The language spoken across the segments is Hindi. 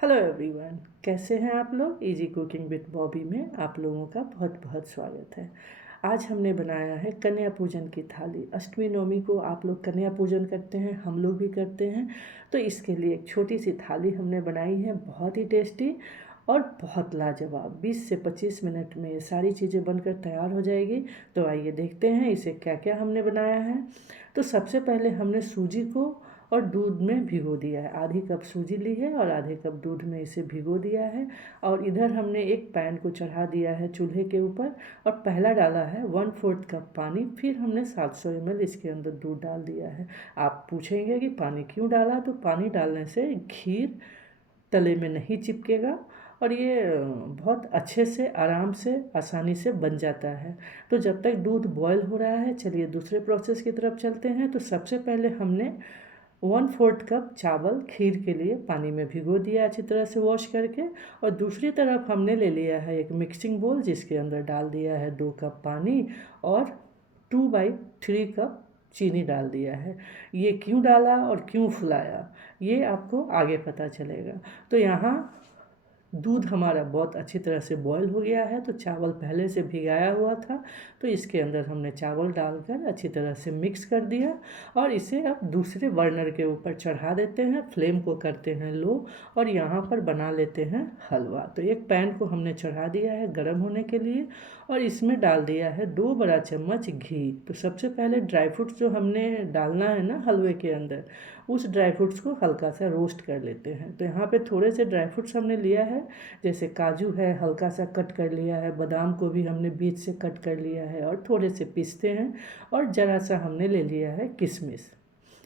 हेलो एवरीवन, कैसे हैं आप लोग। इजी कुकिंग विद बॉबी में आप लोगों का बहुत बहुत स्वागत है। आज हमने बनाया है कन्या पूजन की थाली। अष्टमी नवमी को आप लोग कन्या पूजन करते हैं, हम लोग भी करते हैं। तो इसके लिए एक छोटी सी थाली हमने बनाई है, बहुत ही टेस्टी और बहुत लाजवाब। 20 से 25 मिनट में ये सारी चीज़ें बनकर तैयार हो जाएगी। तो आइए देखते हैं इसे क्या क्या हमने बनाया है। तो सबसे पहले हमने सूजी को और दूध में भिगो दिया है। आधी कप सूजी ली है और आधे कप दूध में इसे भिगो दिया है। और इधर हमने एक पैन को चढ़ा दिया है चूल्हे के ऊपर और पहला डाला है 1/4 कप पानी। फिर हमने 700 ml इसके अंदर दूध डाल दिया है। आप पूछेंगे कि पानी क्यों डाला, तो पानी डालने से खीर तले में नहीं चिपकेगा और ये बहुत अच्छे से आराम से आसानी से बन जाता है। तो जब तक दूध बॉयल हो रहा है, चलिए दूसरे प्रोसेस की तरफ चलते हैं। तो सबसे पहले हमने 1/4 कप चावल खीर के लिए पानी में भिगो दिया अच्छी तरह से वॉश करके। और दूसरी तरफ हमने ले लिया है एक मिक्सिंग बोल, जिसके अंदर डाल दिया है 2 कप पानी और 2/3 कप चीनी डाल दिया है। ये क्यों डाला और क्यों फुलाया, ये आपको आगे पता चलेगा। तो यहाँ दूध हमारा बहुत अच्छी तरह से बॉयल हो गया है। तो चावल पहले से भिगाया हुआ था, तो इसके अंदर हमने चावल डालकर अच्छी तरह से मिक्स कर दिया और इसे अब दूसरे बर्नर के ऊपर चढ़ा देते हैं। फ्लेम को करते हैं लो और यहाँ पर बना लेते हैं हलवा। तो एक पैन को हमने चढ़ा दिया है गर्म होने के लिए और इसमें डाल दिया है 2 बड़ा चम्मच घी। तो सबसे पहले ड्राई फ्रूट्स जो हमने डालना है ना हलवे के अंदर, उस ड्राई फ्रूट्स को हल्का सा रोस्ट कर लेते हैं। तो यहाँ पे थोड़े से ड्राई फ्रूट्स हमने लिया है, जैसे काजू है हल्का सा कट कर लिया है, बादाम को भी हमने बीच से कट कर लिया है और थोड़े से पिस्ते हैं और ज़रा सा हमने ले लिया है किशमिश।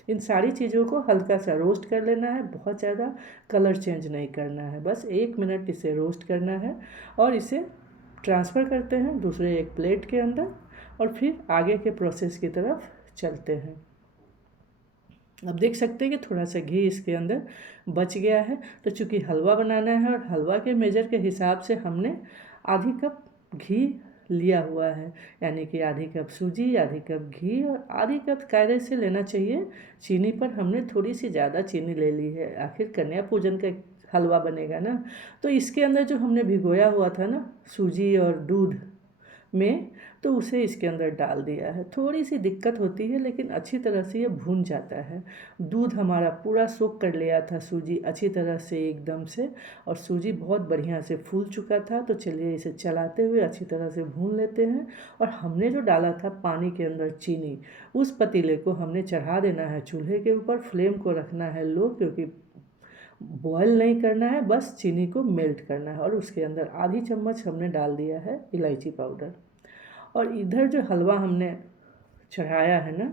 इन सारी चीज़ों को हल्का सा रोस्ट कर लेना है, बहुत ज़्यादा कलर चेंज नहीं करना है, बस 1 मिनट इसे रोस्ट करना है। और इसे ट्रांसफ़र करते हैं दूसरे एक प्लेट के अंदर और फिर आगे के प्रोसेस की तरफ चलते हैं। अब देख सकते हैं कि थोड़ा सा घी इसके अंदर बच गया है। तो चूँकि हलवा बनाना है और हलवा के मेजर के हिसाब से हमने आधी कप घी लिया हुआ है, यानी कि आधी कप सूजी, आधी कप घी और आधी कप कायदे से लेना चाहिए चीनी। पर हमने थोड़ी सी ज़्यादा चीनी ले ली है, आखिर कन्या पूजन का हलवा बनेगा ना। तो इसके अंदर जो हमने भिगोया हुआ था ना सूजी और दूध में, तो उसे इसके अंदर डाल दिया है। थोड़ी सी दिक्कत होती है लेकिन अच्छी तरह से ये भून जाता है। दूध हमारा पूरा सोख कर लिया था सूजी अच्छी तरह से एकदम से, और सूजी बहुत बढ़िया से फूल चुका था। तो चलिए इसे चलाते हुए अच्छी तरह से भून लेते हैं। और हमने जो डाला था पानी के अंदर चीनी, उस पतीले को हमने चढ़ा देना है चूल्हे के ऊपर। फ्लेम को रखना है लो, क्योंकि बॉयल नहीं करना है, बस चीनी को मेल्ट करना है। और उसके अंदर आधी चम्मच हमने डाल दिया है इलायची पाउडर। और इधर जो हलवा हमने चढ़ाया है ना,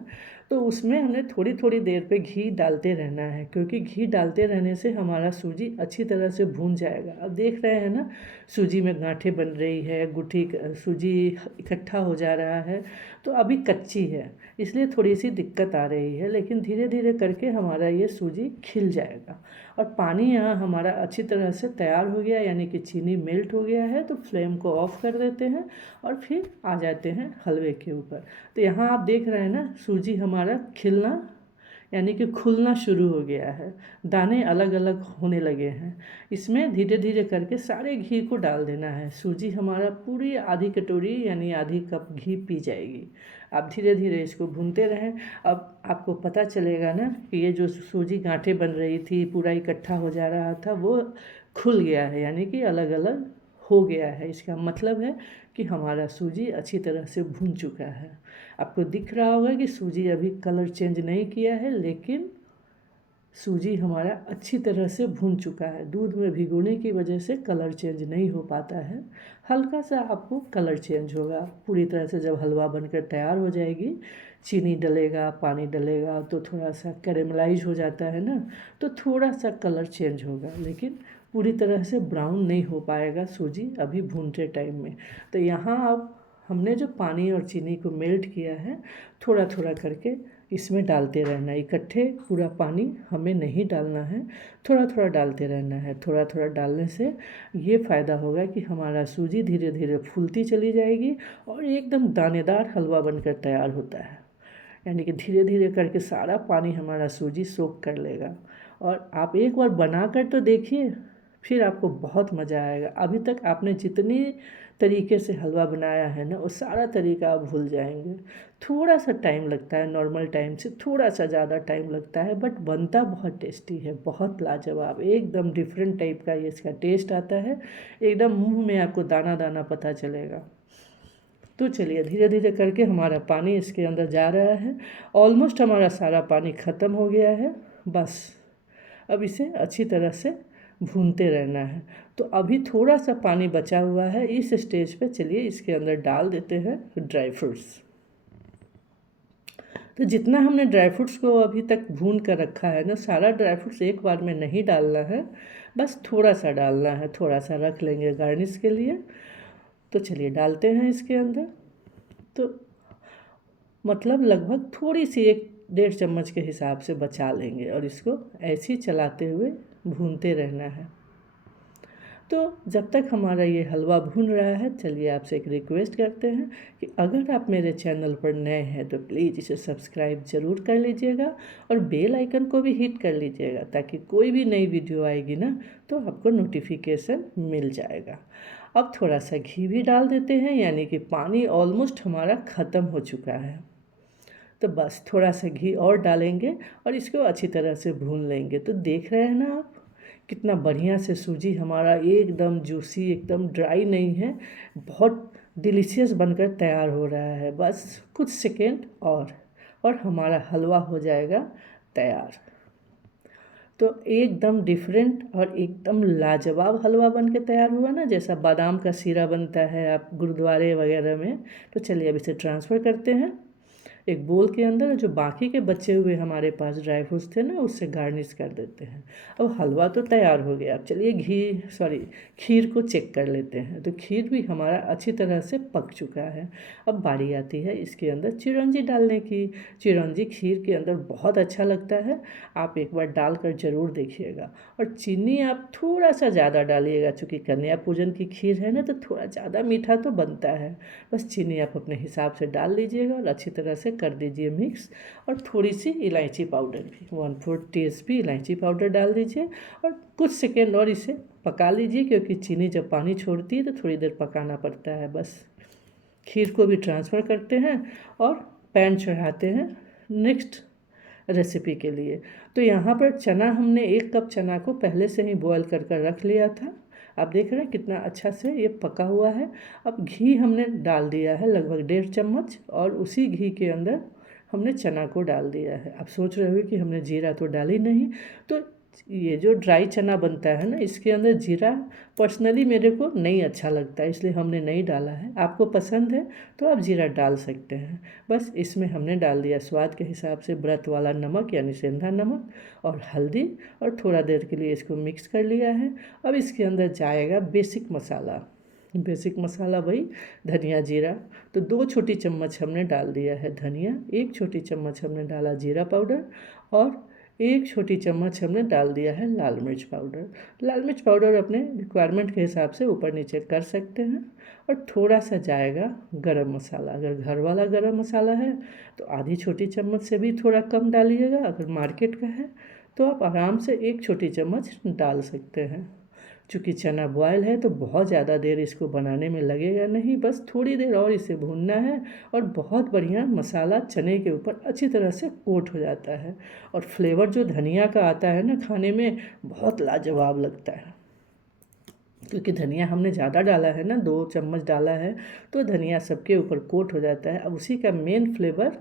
तो उसमें हमें थोड़ी थोड़ी देर पे घी डालते रहना है, क्योंकि घी डालते रहने से हमारा सूजी अच्छी तरह से भून जाएगा। अब देख रहे हैं ना, सूजी में गांठें बन रही है, गुठी सूजी इकट्ठा हो जा रहा है। तो अभी कच्ची है, इसलिए थोड़ी सी दिक्कत आ रही है, लेकिन धीरे धीरे करके हमारा ये सूजी खिल जाएगा। और पानी यहाँ हमारा अच्छी तरह से तैयार हो गया, यानी कि चीनी मेल्ट हो गया है। तो फ्लेम को ऑफ कर देते हैं और फिर आ जाते हैं हलवे के ऊपर। तो यहाँ आप देख रहे हैं ना, सूजी हमारा खिलना यानी कि खुलना शुरू हो गया है, दाने अलग अलग होने लगे हैं। इसमें धीरे धीरे करके सारे घी को डाल देना है। सूजी हमारा पूरी आधी कटोरी यानी आधी कप घी पी जाएगी। आप धीरे धीरे इसको भूनते रहें। अब आपको पता चलेगा ना कि ये जो सूजी गांठें बन रही थी, पूरा इकट्ठा हो जा रहा था, वो खुल गया है, यानी कि अलग अलग हो गया है। इसका मतलब है कि हमारा सूजी अच्छी तरह से भून चुका है। आपको दिख रहा होगा कि सूजी अभी कलर चेंज नहीं किया है, लेकिन सूजी हमारा अच्छी तरह से भून चुका है। दूध में भिगोने की वजह से कलर चेंज नहीं हो पाता है, हल्का सा आपको कलर चेंज होगा। पूरी तरह से जब हलवा बनकर तैयार हो जाएगी, चीनी डलेगा, पानी डलेगा, तो थोड़ा सा कैरेमलाइज हो जाता है ना, तो थोड़ा सा कलर चेंज होगा, लेकिन पूरी तरह से ब्राउन नहीं हो पाएगा सूजी अभी भूनते टाइम में। तो यहाँ अब हमने जो पानी और चीनी को मेल्ट किया है, थोड़ा थोड़ा करके इसमें डालते रहना है। इकट्ठे पूरा पानी हमें नहीं डालना है, थोड़ा थोड़ा डालते रहना है। थोड़ा थोड़ा डालने से ये फ़ायदा होगा कि हमारा सूजी धीरे धीरे फूलती चली जाएगी और एकदम दानेदार हलवा बनकर तैयार होता है। यानी कि धीरे धीरे करके सारा पानी हमारा सूजी सोख कर लेगा। और आप एक बार बना कर तो देखिए, फिर आपको बहुत मज़ा आएगा। अभी तक आपने जितनी तरीके से हलवा बनाया है ना, वो सारा तरीका आप भूल जाएंगे। थोड़ा सा टाइम लगता है, नॉर्मल टाइम से थोड़ा सा ज़्यादा टाइम लगता है, बट बनता बहुत टेस्टी है, बहुत लाजवाब, एकदम डिफरेंट टाइप का ये इसका टेस्ट आता है। एकदम मुंह में आपको दाना दाना पता चलेगा। तो चलिए धीरे धीरे करके हमारा पानी इसके अंदर जा रहा है। ऑलमोस्ट हमारा सारा पानी ख़त्म हो गया है। बस अब इसे अच्छी तरह से भूनते रहना है। तो अभी थोड़ा सा पानी बचा हुआ है। इस स्टेज पे चलिए इसके अंदर डाल देते हैं ड्राई फ्रूट्स। तो जितना हमने ड्राई फ्रूट्स को अभी तक भून कर रखा है ना, सारा ड्राई फ्रूट्स एक बार में नहीं डालना है, बस थोड़ा सा डालना है, थोड़ा सा रख लेंगे गार्निश के लिए। तो चलिए डालते हैं इसके अंदर। तो मतलब लगभग थोड़ी सी 1-1.5 चम्मच के हिसाब से बचा लेंगे और इसको ऐसे ही चलाते हुए भूनते रहना है। तो जब तक हमारा ये हलवा भून रहा है, चलिए आपसे एक रिक्वेस्ट करते हैं कि अगर आप मेरे चैनल पर नए हैं तो प्लीज़ इसे सब्सक्राइब ज़रूर कर लीजिएगा और बेल आइकन को भी हिट कर लीजिएगा, ताकि कोई भी नई वीडियो आएगी ना तो आपको नोटिफिकेशन मिल जाएगा। अब थोड़ा सा घी भी डाल देते हैं, यानी कि पानी ऑलमोस्ट हमारा ख़त्म हो चुका है। तो बस थोड़ा सा घी और डालेंगे और इसको अच्छी तरह से भून लेंगे। तो देख रहे हैं ना आप, कितना बढ़िया से सूजी हमारा एकदम जूसी, एकदम ड्राई नहीं है, बहुत डिलीशियस बनकर तैयार हो रहा है। बस कुछ सेकेंड और हमारा हलवा हो जाएगा तैयार। तो एकदम डिफरेंट और एकदम लाजवाब हलवा बन के तैयार हुआ ना, जैसा बादाम का सीरा बनता है आप गुरुद्वारे वगैरह में। तो चलिए अब इसे ट्रांसफ़र करते हैं एक बोल के अंदर। जो बाकी के बचे हुए हमारे पास ड्राई फ्रूट्स थे ना, उससे गार्निश कर देते हैं। अब हलवा तो तैयार हो गया। अब चलिए खीर को चेक कर लेते हैं। तो खीर भी हमारा अच्छी तरह से पक चुका है। अब बारी आती है इसके अंदर चिरौंजी डालने की। चिरौंजी खीर के अंदर बहुत अच्छा लगता है, आप एक बार डाल कर ज़रूर देखिएगा। और चीनी आप थोड़ा सा ज़्यादा डालिएगा, चूँकि कन्या पूजन की खीर है ना, तो थोड़ा ज़्यादा मीठा तो बनता है। बस चीनी आप अपने हिसाब से डाल लीजिएगा और अच्छी तरह से कर दीजिए मिक्स। और थोड़ी सी इलायची पाउडर भी 1/4 टीस्पून इलायची पाउडर डाल दीजिए और कुछ सेकेंड और इसे पका लीजिए, क्योंकि चीनी जब पानी छोड़ती है तो थोड़ी देर पकाना पड़ता है। बस खीर को भी ट्रांसफ़र करते हैं और पैन चढ़ाते हैं नेक्स्ट रेसिपी के लिए। तो यहाँ पर चना, हमने 1 कप चना को पहले से ही बॉयल कर कर रख लिया था। आप देख रहे हैं कितना अच्छा से ये पका हुआ है। अब घी हमने डाल दिया है लगभग 1.5 चम्मच, और उसी घी के अंदर हमने चना को डाल दिया है। आप सोच रहे हो कि हमने जीरा तो डाली नहीं, तो ये जो ड्राई चना बनता है ना, इसके अंदर जीरा पर्सनली मेरे को नहीं अच्छा लगता है, इसलिए हमने नहीं डाला है। आपको पसंद है तो आप जीरा डाल सकते हैं। बस इसमें हमने डाल दिया स्वाद के हिसाब से व्रत वाला नमक, यानी सेंधा नमक और हल्दी, और थोड़ा देर के लिए इसको मिक्स कर लिया है। अब इसके अंदर जाएगा बेसिक मसाला। बेसिक मसाला वही धनिया जीरा। तो 2 छोटी चम्मच हमने डाल दिया है धनिया, 1 छोटी चम्मच हमने डाला जीरा पाउडर, और 1 छोटी चम्मच हमने डाल दिया है लाल मिर्च पाउडर। लाल मिर्च पाउडर अपने रिक्वायरमेंट के हिसाब से ऊपर नीचे कर सकते हैं। और थोड़ा सा जाएगा गरम मसाला। अगर घर वाला गरम मसाला है तो आधी छोटी चम्मच से भी थोड़ा कम डालिएगा। अगर मार्केट का है तो आप आराम से 1 छोटी चम्मच डाल सकते हैं। चूँकि चना बॉयल है तो बहुत ज़्यादा देर इसको बनाने में लगेगा नहीं, बस थोड़ी देर और इसे भूनना है और बहुत बढ़िया मसाला चने के ऊपर अच्छी तरह से कोट हो जाता है। और फ्लेवर जो धनिया का आता है ना खाने में, बहुत लाजवाब लगता है। क्योंकि धनिया हमने ज़्यादा डाला है ना, 2 चम्मच डाला है, तो धनिया सबके ऊपर कोट हो जाता है। अब उसी का मेन फ्लेवर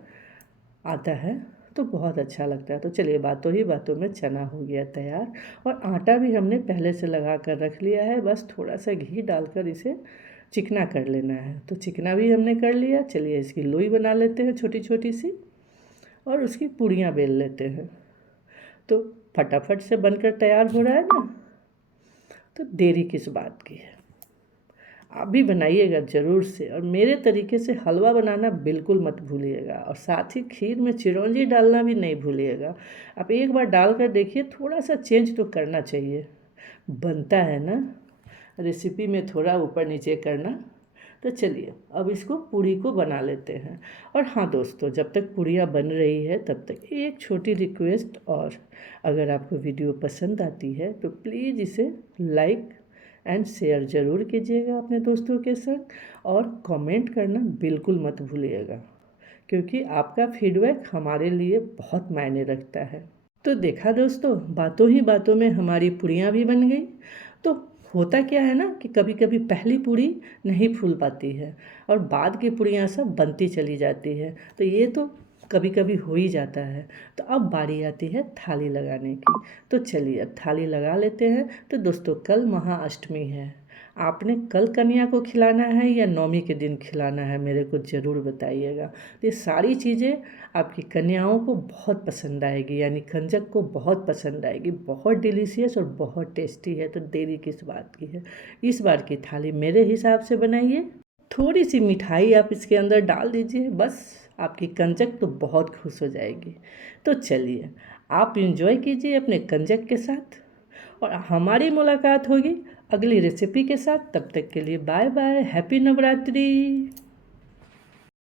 आता है तो बहुत अच्छा लगता है। तो चलिए बातों ही बातों में चना हो गया तैयार, और आटा भी हमने पहले से लगा कर रख लिया है। बस थोड़ा सा घी डालकर इसे चिकना कर लेना है। तो चिकना भी हमने कर लिया। चलिए इसकी लोई बना लेते हैं छोटी छोटी सी, और उसकी पूड़ियाँ बेल लेते हैं। तो फटाफट से बनकर तैयार हो रहा है ना, तो देरी किस बात की है, आप भी बनाइएगा ज़रूर से। और मेरे तरीके से हलवा बनाना बिल्कुल मत भूलिएगा, और साथ ही खीर में चिरौंजी डालना भी नहीं भूलिएगा। आप एक बार डाल कर देखिए, थोड़ा सा चेंज तो करना चाहिए। बनता है ना, रेसिपी में थोड़ा ऊपर नीचे करना तो चलिए अब इसको पूड़ी को बना लेते हैं। और हाँ दोस्तों, जब तक पूड़ियाँ बन रही है तब तक एक छोटी रिक्वेस्ट, और अगर आपको वीडियो पसंद आती है तो प्लीज़ इसे लाइक एंड शेयर ज़रूर कीजिएगा अपने दोस्तों के साथ, और कमेंट करना बिल्कुल मत भूलिएगा, क्योंकि आपका फीडबैक हमारे लिए बहुत मायने रखता है। तो देखा दोस्तों, बातों ही बातों में हमारी पूड़ियाँ भी बन गई। तो होता क्या है ना कि कभी कभी पहली पूड़ी नहीं फूल पाती है और बाद की पूड़ियाँ सब बनती चली जाती है, तो ये तो कभी कभी हो ही जाता है। तो अब बारी आती है थाली लगाने की। तो चलिए अब थाली लगा लेते हैं। तो दोस्तों, कल महाअष्टमी है। आपने कल कन्या को खिलाना है या नौमी के दिन खिलाना है, मेरे को ज़रूर बताइएगा। तो ये सारी चीज़ें आपकी कन्याओं को बहुत पसंद आएगी, यानी कंजक को बहुत पसंद आएगी। बहुत डिलीशियस और बहुत टेस्टी है, तो देरी किस बात की है। इस बार की थाली मेरे हिसाब से बनाइए, थोड़ी सी मिठाई आप इसके अंदर डाल दीजिए, बस आपकी कंजक तो बहुत खुश हो जाएगी। तो चलिए आप इंजॉय कीजिए अपने कंजक के साथ, और हमारी मुलाकात होगी अगली रेसिपी के साथ। तब तक के लिए बाय बाय, हैप्पी नवरात्रि।